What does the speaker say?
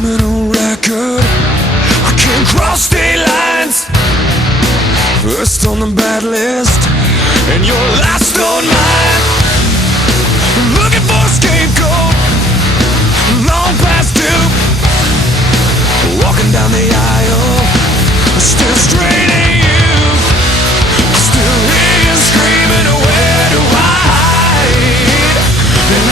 criminal record. I can't cross state lines. First on the bad list, and you're last on mine. Looking for a scapegoat, long past due. Walking down the aisle, still straight at you. Still hear you screaming, where do I hide? And